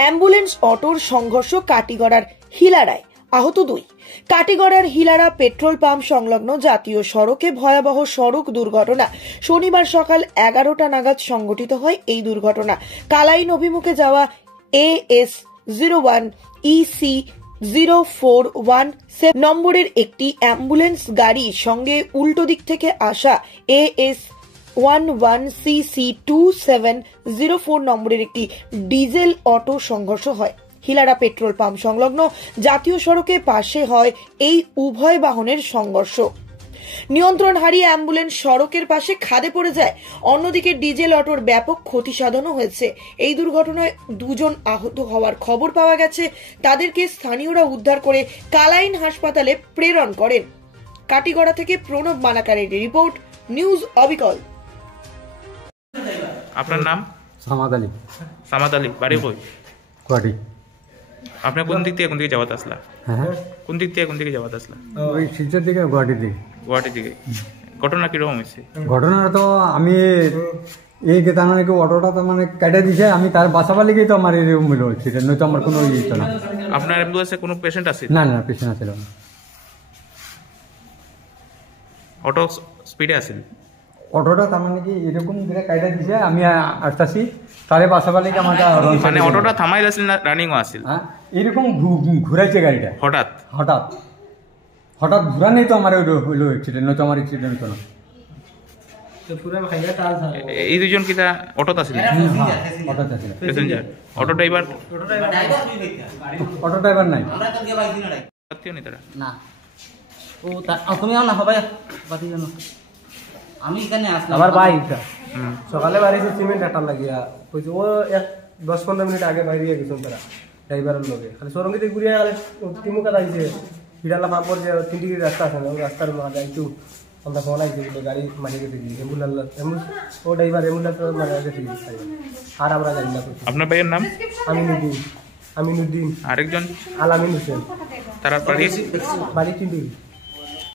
Ambulance অটোর সংঘর্ষ কাটিগড়ার হিলারায়, আহত 2। কাটিগড়ার হিলারা পেট্রোল পাম্প সংলগ্ন জাতীয় সড়কে ভয়াবহ সড়ক দুর্ঘটনা। শনিবার সকাল 11টা নাগাদ সংঘটিত হয় এই দুর্ঘটনা। কালাইন অভিমুখে যাওয়া AS01 EC 0417 নম্বরের একটি অ্যাম্বুলেন্স গাড়ির সঙ্গে উল্টো দিক থেকে আসা AS11CC2704 নম্বরের একটি ডিজেল অটো সংঘর্ষ হয়। হিলারা পেট্রোল পাম্প সংলগ্ন জাতীয় সড়কের পাশে হয় এই উভয় বাহনের সংঘর্ষ। নিয়ন্ত্রণ হারিয়ে অ্যাম্বুলেন্স সড়কের পাশে খাদে পড়ে যায়। অন্যদিকে ডিজেল অটোর ব্যাপক ক্ষতি সাধনও হয়েছে। এই দুর্ঘটনায় 2 জন আহত হওয়ার খবর পাওয়া গেছে। তাদেরকে স্থানীয়রা উদ্ধার করে কালাইন হাসপাতালে প্রেরণ করেন। কাটিগড়া থেকে প্রণব মালাকারের রিপোর্ট, নিউজ অবিকল। আপনার নাম? সামাদ আলী। সামাদ আলী, বাড়ি কই? গুয়াহাটি। আপনি কোন দিক থেকে কোন দিকে যাওয়াত আসলা? হ্যাঁ, কোন দিক থেকে কোন দিকে যাওয়াত আসলা? ওই শিলচর দিকে গুয়াহাটি দিকে। গুয়াহাটি দিকে। ঘটনা কিরকম হয়েছে? ঘটনাটা তো আমি এই তার মানে কি অটোটা তো মানে কেটে দিছে, আমি তার বাঁচাবার লেগেই তো আমার এরকম হলো, সেটা নয়তো আমার কোনো ইয়ে ছিল না। আপনার অ্যাম্বুলেন্সে কোনো পেশেন্ট আছে? না না, পেশেন্ট ছিল না। অটো স্পিডে আছিল? অটোটা তার মানে কি এরকম দিকে কেটে দিছে, আমি আসতেছি তারে বাঁচাবার লেগে আমার মানে অটোটা থামাই আছিল না রানিংও আছিল? হ্যাঁ, এরকম ঘুরাইছে গাড়িটা হঠাৎ হঠাৎ হঠাৎ ঘুরানেই তো আমার হইলো অ্যাক্সিডেন্ট, নয়তো আমার অ্যাক্সিডেন্ট হতো না। এই দুজন কিটা অটোত আছিল? অটোতে ছিল passenger. Auto driver? Auto driver নাই। সত্যি নি তারা? না, ও তুমি না হবে বাতি জানো আমি এখানে আসলাম। আমার ভাই সকালে বাড়িছে সিমেন্ট আটার লাগিয়া কইছে, ও 10-15 মিনিট আগে বাইরে গেছেন তারা ড্রাইভারের লগে। খালি সরঙ্গিতে ঘুরিয়ে গেলে তিমুকা দাইছে বিড়ালা পাপর যে 3 ডিগ্রি রাস্তা আছে না, ওই রাস্তার মাঝে একটু আমরা ফোন আইছে গাড়ি মাঝে গেছে অ্যাম্বুলেন্স, ও ড্রাইভার অ্যাম্বুলেন্স মানে গেছে আর আমরা জানি না। আপনার ভাইয়ের নাম? আমিনুদ্দিন। আরেকজন? আলামিন হোসেন। তারা বাড়ি? বাড়ি 3 ডিগ্রি।